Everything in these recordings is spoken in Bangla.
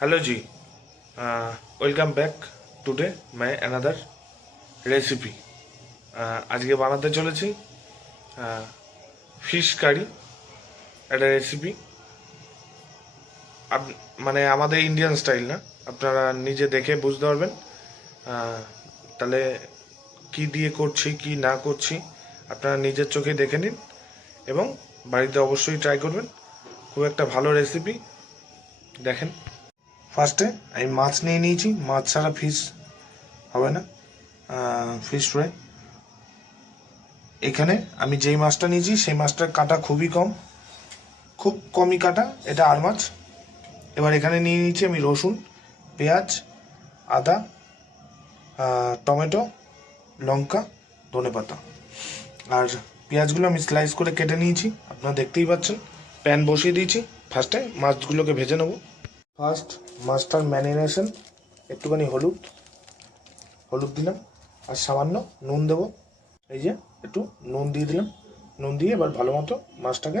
हेलो जी। वेलकम बैक टुडे मैं अनदर रेसिपি आज के बनाते चले फिश কারি একটা রেসিপি। মানে আমাদের ইন্ডিয়ান স্টাইল না, আপনারা নিজে দেখে বুঝতে পারবেন তাহলে কি দিয়ে করছি কি না করছি আপনারা নিজের চোখে দেখে নিন এবং বাড়িতে অবশ্যই ট্রাই করবেন। খুব একটা ভালো রেসিপি। দেখেন, ফার্স্টে আমি মাছ নিয়ে নিয়েছি। মাছ ছাড়া ফিশ হবে না, ফিশ ফ্রাই। এখানে আমি যেই মাছটা নিয়েছি সেই মাছটার কাঁটা খুবই কম, খুব কমই কাঁটা, এটা আর মাছ। এবার এখানে নিয়ে নিয়েছি আমি রসুন, পেঁয়াজ, আদা, টমেটো, লঙ্কা, ধনেপাতা। আর পেঁয়াজগুলো আমি স্লাইস করে কেটে নিয়েছি, আপনারা দেখতেই পাচ্ছেন। প্যান বসিয়ে দিয়েছি, ফার্স্টে মাছগুলোকে ভেজে নেব। ফার্স্ট মাছটার ম্যারিনেশন, একটুখানি হলুদ দিলাম আর সামান্য নুন দেবো। এই যে একটু নুন দিয়ে দিলাম, নুন দিয়ে এবার ভালো মতো মাছটাকে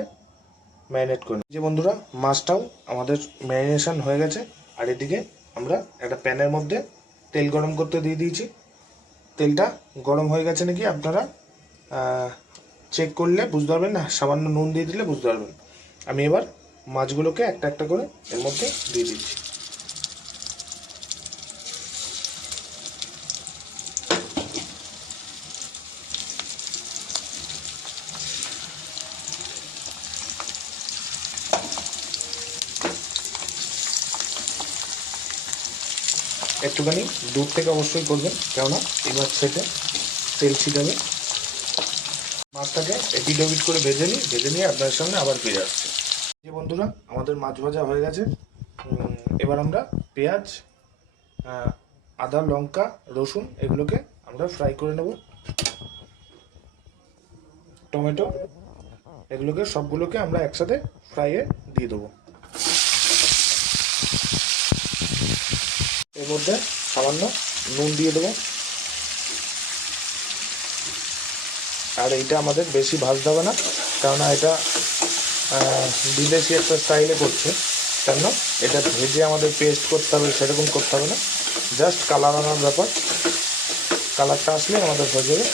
ম্যারিনেট করে নিই। যে বন্ধুরা, মাছটাও আমাদের ম্যারিনেশন হয়ে গেছে। আর এদিকে আমরা একটা প্যানের মধ্যে তেল গরম করতে দিয়ে দিয়েছি। তেলটা গরম হয়ে গেছে নাকি আপনারা চেক করলে বুঝতে পারবেন, না সামান্য নুন দিয়ে দিলে বুঝতে পারবেন। আমি এবার মাছগুলোকে একটা একটা করে এর মধ্যে দিয়ে দিচ্ছি। একটুখানি দূর থেকে অবশ্যই করবেন, কেননা এবার ছেটে তেল ছিটাবে। মাছটাকে এপিট ওপিট করে ভেজে নিয়ে আপনার সামনে আবার ফিরে আসছে। যে বন্ধুরা, আমাদের মাছ ভাজা হয়ে গেছে। এবার আমরা পেঁয়াজ, আদা, লঙ্কা, রসুন এগুলোকে আমরা ফ্রাই করে নেব। টমেটো এগুলোকে সবগুলোকে আমরা একসাথে ফ্রাইয়ে দিয়ে দেবো। এর মধ্যে সামান্য নুন দিয়ে দেবো। আর এইটা আমাদের বেশি ভাজতে হবে না, কেননা এটা বিদেশি একটা স্টাইলে করছে, কেন এটা ভেজে আমাদের পেস্ট করতে হবে সেরকম করতে হবে না। জাস্ট কালার আনার ব্যাপার, কালারটা আসলে আমাদের হয়ে যাবে।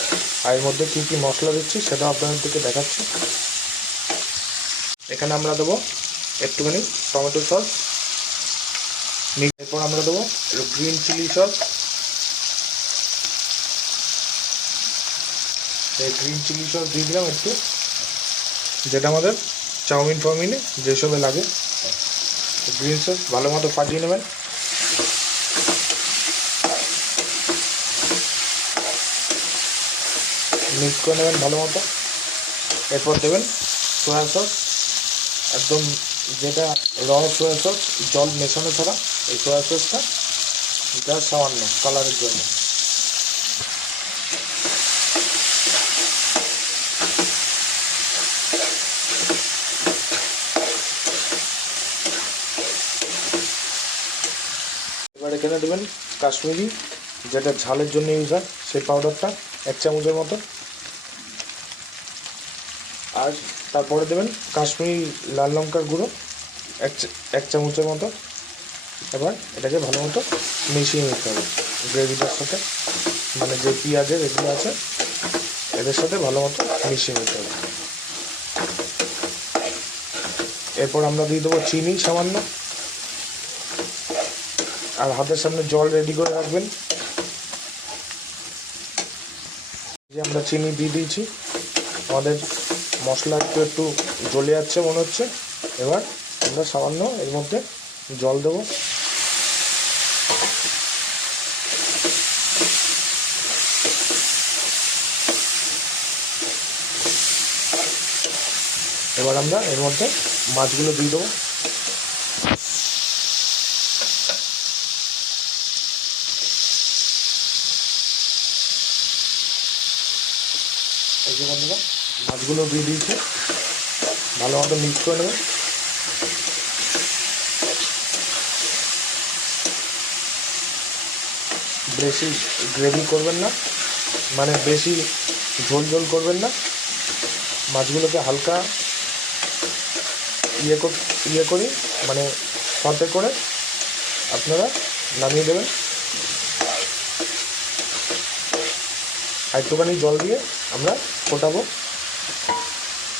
আর এর মধ্যে কী কী মশলা দিচ্ছি সেটা আপনাদেরকে দেখাচ্ছি। এখানে আমরা দেবো একটুখানি টমেটো সস, এরপর আমরা দেবো একটু গ্রিন চিলি সস। এই গ্রিন চিলি সস দিয়ে দিলাম একটু, যেটা আমাদের চাউমিন ফাউমিনে যেসবে লাগে। গ্রিন সস ভালো মতো ফাটিয়ে নেবেন। মিক্স করে নেবেন ভালো মতো। এরপর দেবেন সোয়া সস, একদম যেটা র সোয়া সস, জল মেশানো ছাড়া এই সোয়া সসটা, যা সামান্য কালারের জন্য। এবার এখানে দেবেন কাশ্মীরি, যেটা ঝালের জন্য ইউজ হয়, সেই পাউডারটা 1 চামচের মতো। আর তারপরে দেবেন কাশ্মীরি লাল লঙ্কার গুঁড়ো 1 চামচের মতো। এবার এটাকে ভালো মতো মিশিয়ে নিতে হবে গ্রেভিটার সাথে, মানে যে পেঁয়াজের এগুলো আছে এদের সাথে ভালো মতো মিশিয়ে নিতে হবে। এরপর আমরা দিয়ে দেবো চিনি সামান্য। আর হাতের সামনে জল রেডি করে রাখবেন। যে আমরা চিনি দিয়ে দিয়েছি, আমাদের মশলা একটু একটু জ্বলে যাচ্ছে মনে হচ্ছে। এবার আমরা সামান্য এর মধ্যে জল দেবো। এবার আমরা এর মধ্যে মাছগুলো দিয়ে দেবো। এই যে বন্ধুরা, মাছগুলো দিয়ে দিয়েছি, ভালো মতো মিক্স করে নেবেন। বেশি গ্রেভি করবেন না, মানে বেশি ঝোল করবেন না। মাছগুলোকে হালকা ইয়ে করি, মানে সতে করে আপনারা নামিয়ে দেবেন। একটুখানি জল দিয়ে আমরা ফোটাবো,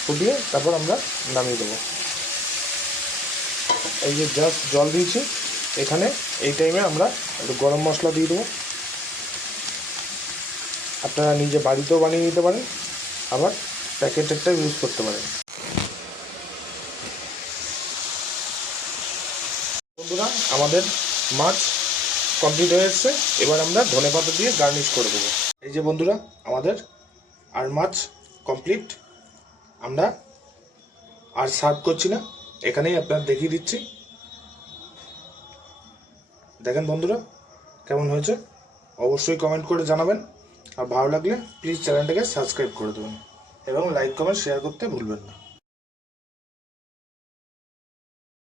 ফুটিয়ে তারপর আমরা নামিয়ে দেবো। এই যে জাস্ট জল দিয়েছি, এখানে এই টাইমে আমরা একটু গরম মশলা দিয়ে দেবো। আপনারা নিজে বাড়িতেও বানিয়ে নিতে পারেন, আবার প্যাকেটেরটা ইউজ করতে পারেন। বন্ধুরা, আমাদের মাছ কমপ্লিট হয়ে এসছে। এবার আমরা ধনেপাতা দিয়ে গার্নিশ করে দেবো। এই যে বন্ধুরা, আমাদের আর মাছ কমপ্লিট। আমরা আর সার্ভ করছি না, এখানেই আপনার দেখিয়ে দিচ্ছি। দেখেন বন্ধুরা কেমন হয়েছে, অবশ্যই কমেন্ট করে জানাবেন। আর ভালো লাগলে প্লিজ চ্যানেলটাকে সাবস্ক্রাইব করে দেবেন এবং লাইক কমেন্ট শেয়ার করতে ভুলবেন না।